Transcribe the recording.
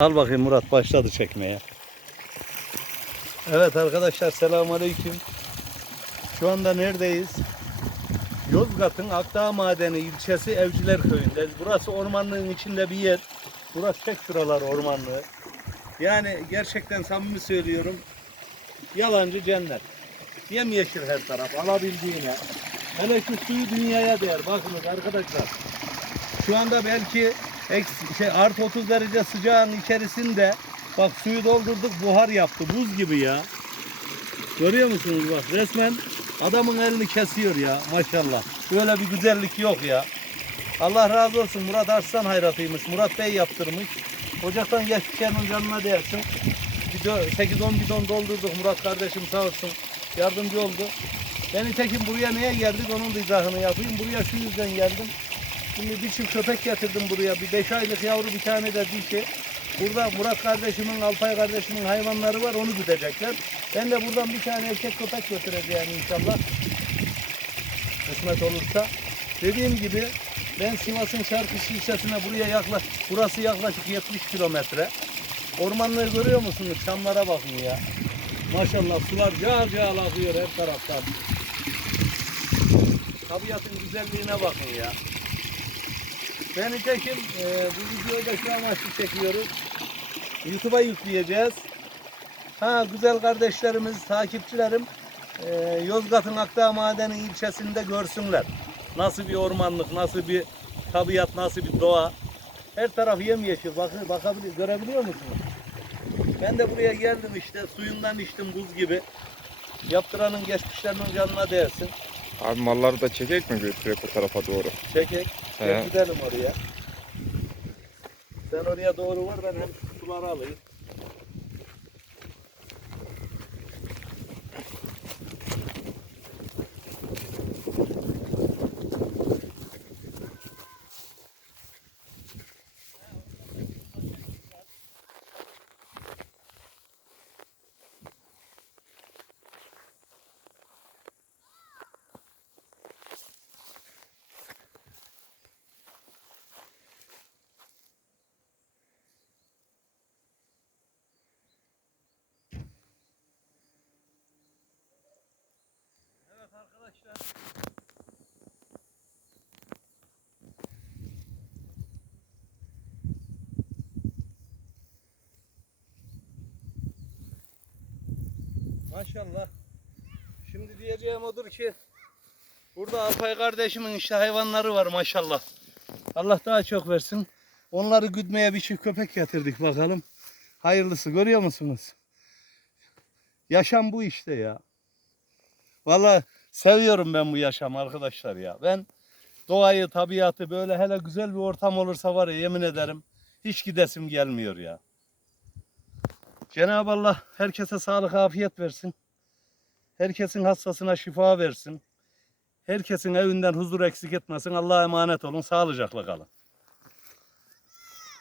Al bakayım Murat başladı çekmeye. Evet arkadaşlar selamünaleyküm. Şu anda neredeyiz? Yozgat'ın Akdağ Madeni ilçesi Evciler Köyü'ndeyiz. Burası ormanlığın içinde bir yer. Burası tek şuralar ormanlığı. Yani gerçekten samimi söylüyorum. Yalancı cennet. Yemyeşil her taraf alabildiğine. Hele şu suyu dünyaya değer. Bakınız arkadaşlar. Şu anda belki eksi, şey, artı 30 derece sıcağın içerisinde bak suyu doldurduk buhar yaptı. Buz gibi ya. Görüyor musunuz bak resmen adamın elini kesiyor ya maşallah. Böyle bir güzellik yok ya. Allah razı olsun Murat Arslan hayratıymış. Murat Bey yaptırmış. Ocaktan geçmişlerin canına değersin. Bir de 8-10 bidon doldurduk Murat kardeşim sağ olsun. Yardımcı oldu. Ben nitekim buraya niye geldik onun da izahını yapayım. Buraya şu yüzden geldim. Şimdi bir çift köpek getirdim buraya. Bir 5 aylık yavru bir tane de dişi. Burada Murat kardeşimin, Alpay kardeşimin hayvanları var onu güdecekler. Ben de buradan bir tane erkek köpek götüreceğim inşallah. Kısmet olursa. Dediğim gibi ben Sivas'ın Şarkışı ilçesine buraya yaklaş, burası yaklaşık 70 kilometre. Ormanlığı görüyor musunuz? Çamlara bakın ya. Maşallah sular car car akıyor her taraftan. Tabiatın güzelliğine bakın ya. Ben nitekim e, bu videoyu da şu amaçlı çekiyoruz. YouTube'a yükleyeceğiz. Ha güzel kardeşlerimiz, takipçilerim e, Yozgat'ın Akdağ Madeni ilçesinde görsünler. Nasıl bir ormanlık, nasıl bir tabiat, nasıl bir doğa. Her taraf yemyeşil. Bakın, bakabiliyor, görebiliyor musunuz? Ben de buraya geldim işte, suyundan içtim buz gibi. Yaptıranın geçmişlerinin canına değersin. Abi malları da çekek mi götürek o tarafa doğru? Çekek. Gel gidelim oraya. Sen oraya doğru var ben hem suları alayım. Arkadaşlar. Maşallah. Şimdi diyeceğim odur ki burada Alpay kardeşimin işte hayvanları var maşallah. Allah daha çok versin. Onları güdmeye bir çift köpek getirdik bakalım. Hayırlısı görüyor musunuz? Yaşam bu işte ya. Vallahi seviyorum ben bu yaşamı arkadaşlar ya. Ben doğayı, tabiatı böyle hele güzel bir ortam olursa var ya yemin ederim hiç gidesim gelmiyor ya. Cenab-ı Allah herkese sağlık, afiyet versin. Herkesin hastasına şifa versin. Herkesin evinden huzur eksik etmesin. Allah'a emanet olun. Sağlıcakla kalın.